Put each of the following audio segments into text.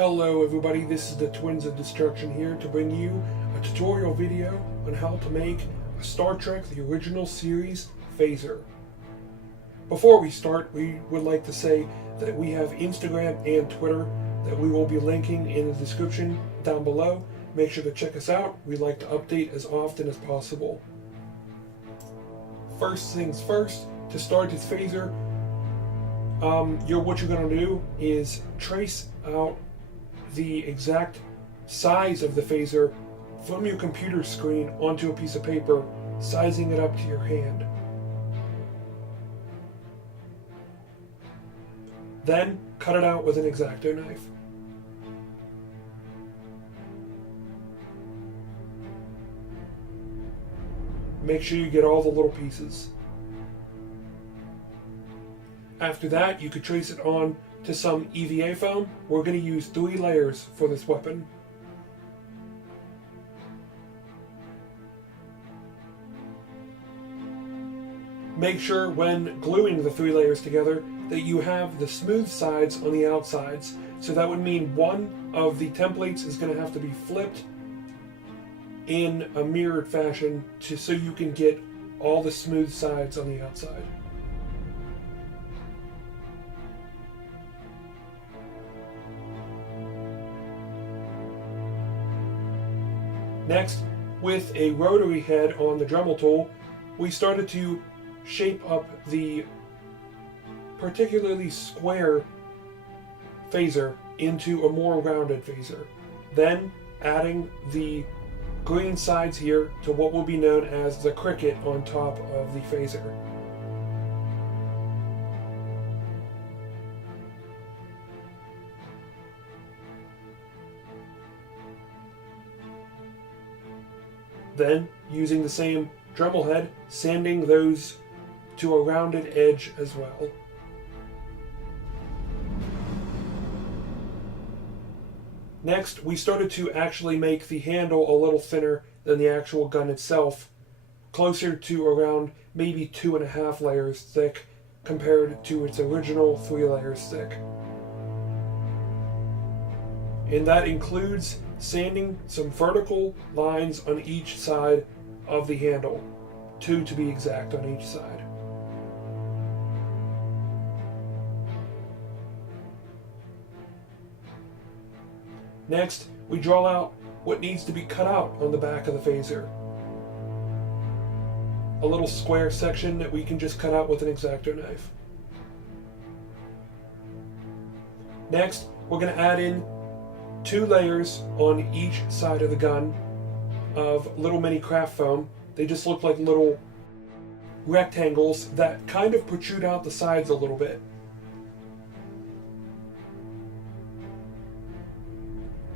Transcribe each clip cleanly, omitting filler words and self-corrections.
Hello everybody, this is the Twins of Destruction here to bring you a tutorial video on how to make a Star Trek The Original Series phaser. Before we start, we would like to say that we have Instagram and Twitter that we will be linking in the description down below. Make sure to check us out. We like to update as often as possible. First things first, to start this phaser, what you're going to do is trace out the exact size of the phaser from your computer screen onto a piece of paper, sizing it up to your hand. Then cut it out with an X-Acto knife. Make sure you get all the little pieces. After that, you could trace it on to some EVA foam. We're going to use 3 layers for this weapon. Make sure when gluing the 3 layers together that you have the smooth sides on the outsides. So that would mean one of the templates is going to have to be flipped in a mirrored fashion so you can get all the smooth sides on the outside. Next, with a rotary head on the Dremel tool, we started to shape up the particularly square phaser into a more rounded phaser. Then, adding the green sides here to what will be known as the cricket on top of the phaser. Then, using the same Dremel head, sanding those to a rounded edge as well. Next, we started to actually make the handle a little thinner than the actual gun itself, closer to around maybe 2.5 layers thick compared to its original 3 layers thick. And that includes sanding some vertical lines on each side of the handle, 2 to be exact on each side. Next, we draw out what needs to be cut out on the back of the phaser. A little square section that we can just cut out with an X-Acto knife. Next, we're going to add in 2 layers on each side of the gun of little mini craft foam. They just look like little rectangles that kind of protrude out the sides a little bit.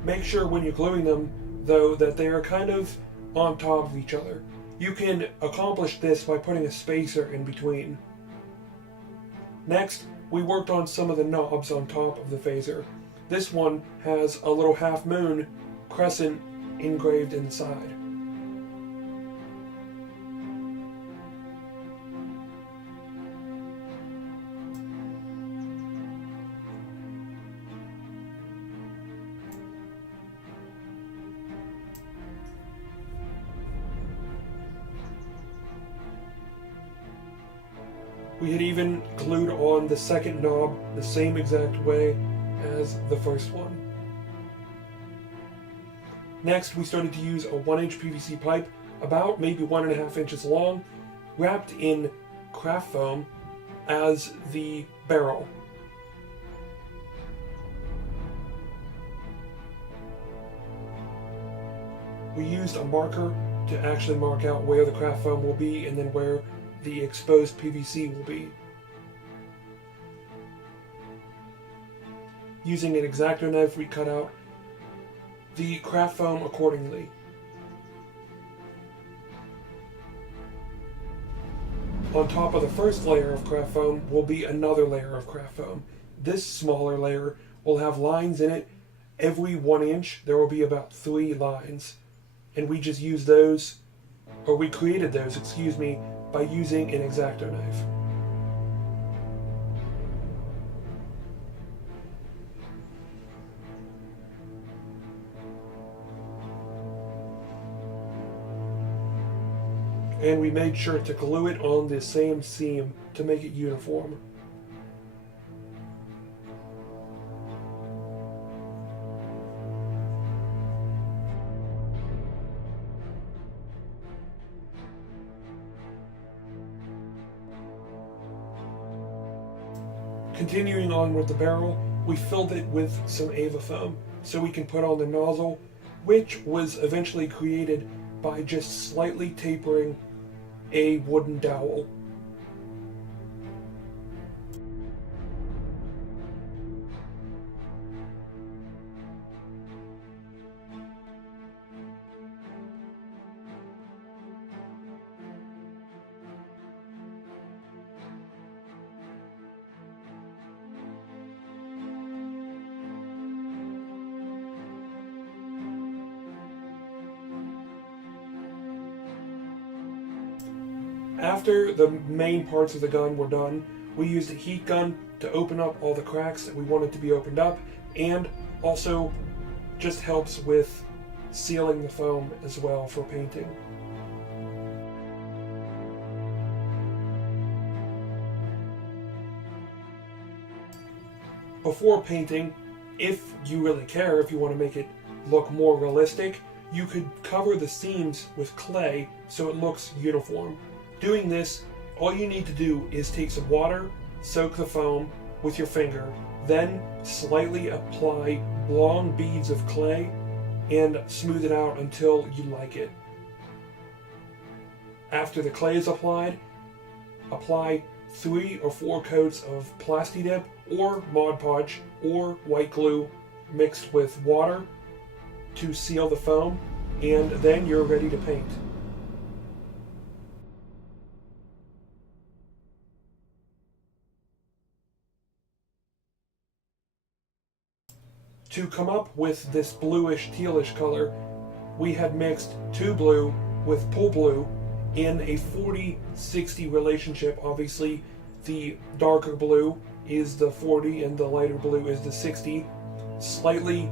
Make sure when you're gluing them, though, that they are kind of on top of each other. You can accomplish this by putting a spacer in between. Next, we worked on some of the knobs on top of the phaser. This one has a little half moon crescent engraved inside. We had even glued on the second knob the same exact way as the first one. Next, we started to use a 1-inch PVC pipe, about maybe 1.5 inches long, wrapped in craft foam as the barrel. We used a marker to actually mark out where the craft foam will be and then where the exposed PVC will be. Using an X-Acto knife, we cut out the craft foam accordingly. On top of the first layer of craft foam will be another layer of craft foam. This smaller layer will have lines in it. Every 1 inch there will be about 3 lines. And we just used those, or we created those, by using an X-Acto knife. and we made sure to glue it on the same seam to make it uniform. Continuing on with the barrel, we filled it with some Ava foam so we can put on the nozzle, which was eventually created by just slightly tapering a wooden dowel. After the main parts of the gun were done, we used a heat gun to open up all the cracks that we wanted to be opened up, and also just helps with sealing the foam as well for painting. Before painting, if you really care, if you want to make it look more realistic, you could cover the seams with clay so it looks uniform. Doing this, all you need to do is take some water, soak the foam with your finger, then slightly apply long beads of clay and smooth it out until you like it. After the clay is applied, apply 3 or 4 coats of Plasti-Dip or Mod Podge or white glue mixed with water to seal the foam, and then you're ready to paint. To come up with this bluish tealish color, we had mixed 2 blue with pool blue in a 40-60 relationship. Obviously, the darker blue is the 40 and the lighter blue is the 60, slightly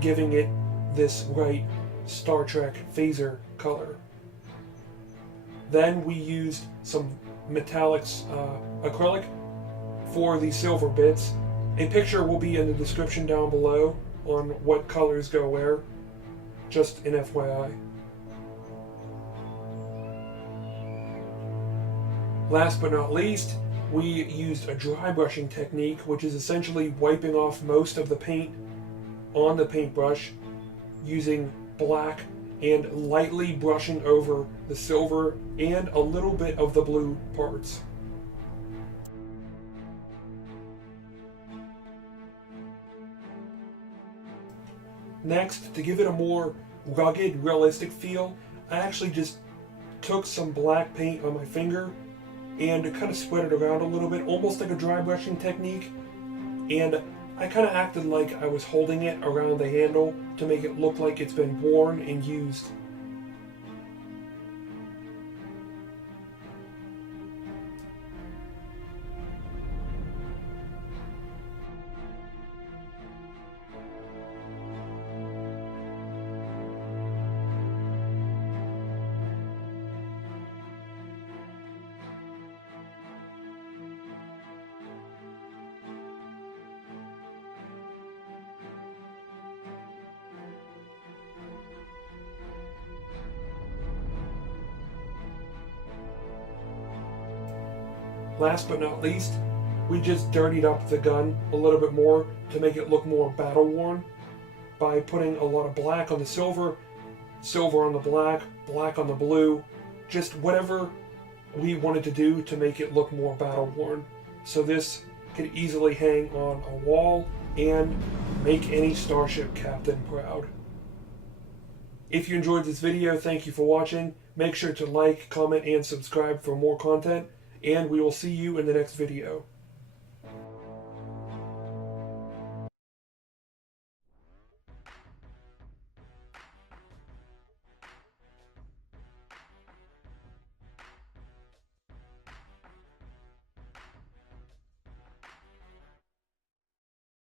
giving it this right Star Trek phaser color. Then we used some metallics acrylic for the silver bits. A picture will be in the description down below on what colors go where, just an FYI. Last but not least, we used a dry brushing technique, which is essentially wiping off most of the paint on the paintbrush using black and lightly brushing over the silver and a little bit of the blue parts. Next, to give it a more rugged, realistic feel, I actually just took some black paint on my finger and kind of spread it around a little bit, almost like a dry brushing technique, and I kind of acted like I was holding it around the handle to make it look like it's been worn and used. Last but not least, we just dirtied up the gun a little bit more to make it look more battle worn by putting a lot of black on the silver, silver on the black, black on the blue, just whatever we wanted to do to make it look more battle worn. So this could easily hang on a wall and make any Starship captain proud. If you enjoyed this video, thank you for watching. Make sure to like, comment, and subscribe for more content, and we will see you in the next video.